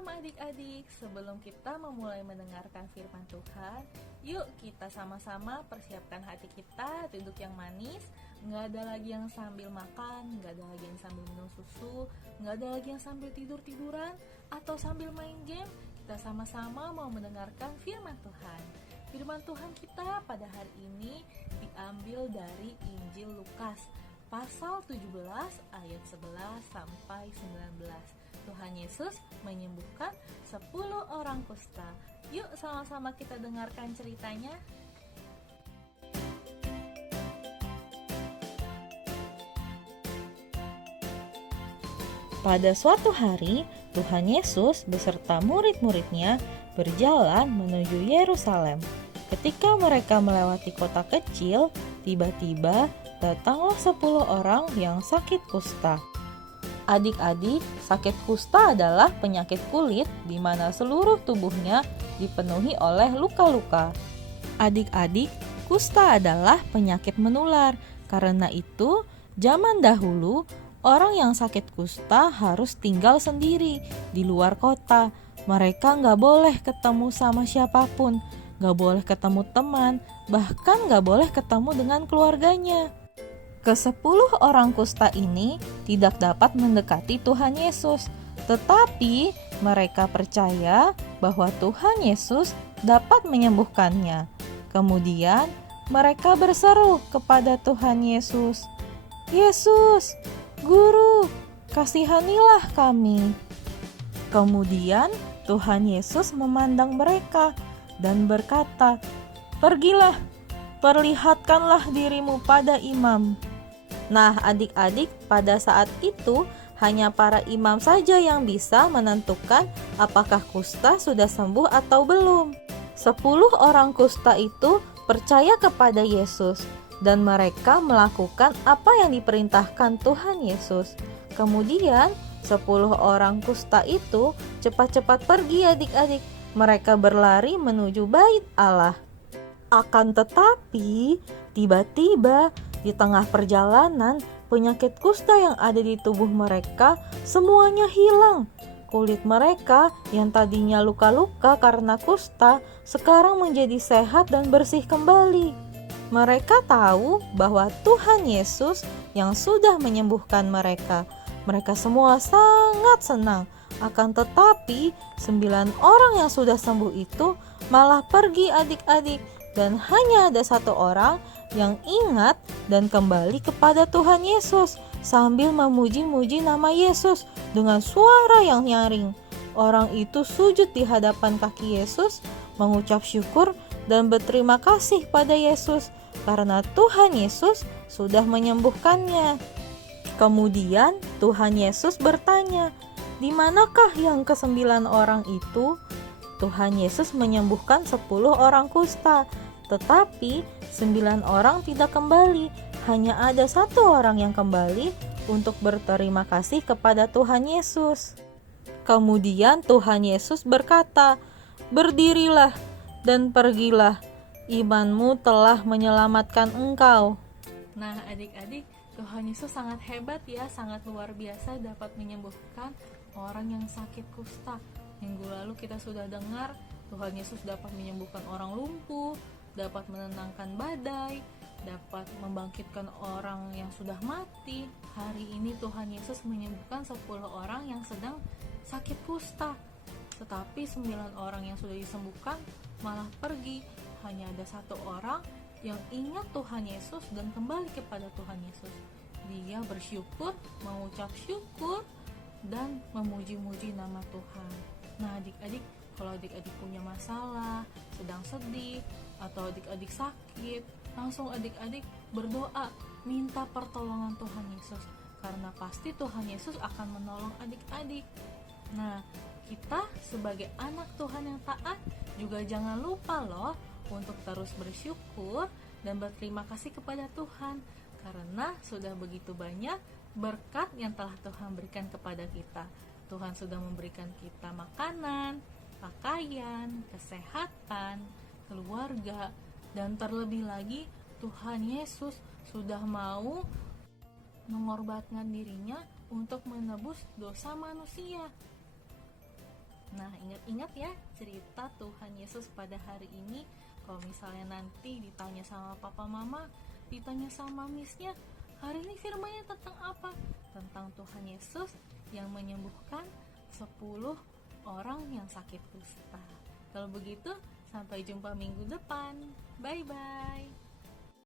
Malam adik-adik, sebelum kita memulai mendengarkan firman Tuhan, yuk kita sama-sama persiapkan hati kita, duduk yang manis. Nggak ada lagi yang sambil makan, nggak ada lagi yang sambil minum susu, nggak ada lagi yang sambil tidur-tiduran atau sambil main game. Kita sama-sama mau mendengarkan firman Tuhan. Firman Tuhan kita pada hari ini diambil dari Injil Lukas pasal 17 ayat 11 sampai 19. Tuhan Yesus menyembuhkan 10 orang kusta. Yuk sama-sama kita dengarkan ceritanya. Pada suatu hari, Tuhan Yesus beserta murid-muridnya berjalan menuju Yerusalem. Ketika mereka melewati kota kecil, tiba-tiba datanglah 10 orang yang sakit kusta. Adik-adik, sakit kusta adalah penyakit kulit di mana seluruh tubuhnya dipenuhi oleh luka-luka. Adik-adik, kusta adalah penyakit menular. Karena itu, zaman dahulu, orang yang sakit kusta harus tinggal sendiri di luar kota. Mereka nggak boleh ketemu sama siapapun, nggak boleh ketemu teman, bahkan nggak boleh ketemu dengan keluarganya. Ke-10 orang kusta ini tidak dapat mendekati Tuhan Yesus, tetapi mereka percaya bahwa Tuhan Yesus dapat menyembuhkannya. Kemudian mereka berseru kepada Tuhan Yesus, "Yesus, Guru, kasihanilah kami." Kemudian Tuhan Yesus memandang mereka dan berkata, "Pergilah, perlihatkanlah dirimu pada imam." Nah, adik-adik, pada saat itu hanya para imam saja yang bisa menentukan apakah kusta sudah sembuh atau belum. 10 orang kusta itu percaya kepada Yesus dan mereka melakukan apa yang diperintahkan Tuhan Yesus. Kemudian 10 orang kusta itu cepat-cepat pergi adik-adik. Mereka berlari menuju bait Allah. Akan tetapi, tiba-tiba di tengah perjalanan, penyakit kusta yang ada di tubuh mereka semuanya hilang. Kulit mereka yang tadinya luka-luka karena kusta sekarang menjadi sehat dan bersih kembali. Mereka tahu bahwa Tuhan Yesus yang sudah menyembuhkan mereka. Mereka semua sangat senang. Akan tetapi, 9 orang yang sudah sembuh itu malah pergi adik-adik. Dan hanya ada 1 orang yang ingat dan kembali kepada Tuhan Yesus sambil memuji-muji nama Yesus dengan suara yang nyaring. Orang itu sujud di hadapan kaki Yesus, mengucap syukur dan berterima kasih pada Yesus karena Tuhan Yesus sudah menyembuhkannya. Kemudian Tuhan Yesus bertanya, "Di manakah yang ke-9 orang itu?" Tuhan Yesus menyembuhkan 10 orang kusta, tetapi 9 orang tidak kembali. Hanya ada 1 orang yang kembali untuk berterima kasih kepada Tuhan Yesus. Kemudian Tuhan Yesus berkata, "Berdirilah dan pergilah, imanmu telah menyelamatkan engkau." Nah adik-adik, Tuhan Yesus sangat hebat ya, sangat luar biasa dapat menyembuhkan orang yang sakit kusta. Minggu lalu kita sudah dengar Tuhan Yesus dapat menyembuhkan orang lumpuh, dapat menenangkan badai, dapat membangkitkan orang yang sudah mati. Hari ini Tuhan Yesus menyembuhkan 10 orang yang sedang sakit kusta. Tetapi 9 orang yang sudah disembuhkan malah pergi. Hanya ada 1 orang yang ingat Tuhan Yesus dan kembali kepada Tuhan Yesus. Dia bersyukur, mengucap syukur, dan memuji-muji nama Tuhan. Nah adik-adik, kalau adik-adik punya masalah, sedang sedih, atau adik-adik sakit, langsung adik-adik berdoa, minta pertolongan Tuhan Yesus. Karena pasti Tuhan Yesus akan menolong adik-adik. Nah, kita sebagai anak Tuhan yang taat, juga jangan lupa loh untuk terus bersyukur dan berterima kasih kepada Tuhan. Karena sudah begitu banyak berkat yang telah Tuhan berikan kepada kita. Tuhan sudah memberikan kita makanan, pakaian, kesehatan, keluarga, dan terlebih lagi Tuhan Yesus sudah mau mengorbankan dirinya untuk menebus dosa manusia. Nah, ingat-ingat ya cerita Tuhan Yesus pada hari ini. Kalau misalnya nanti ditanya sama papa mama, ditanya sama missnya, hari ini firmannya tentang apa? Tentang Tuhan Yesus yang menyembuhkan 10 orang yang sakit kusta. Kalau begitu, sampai jumpa minggu depan. Bye-bye.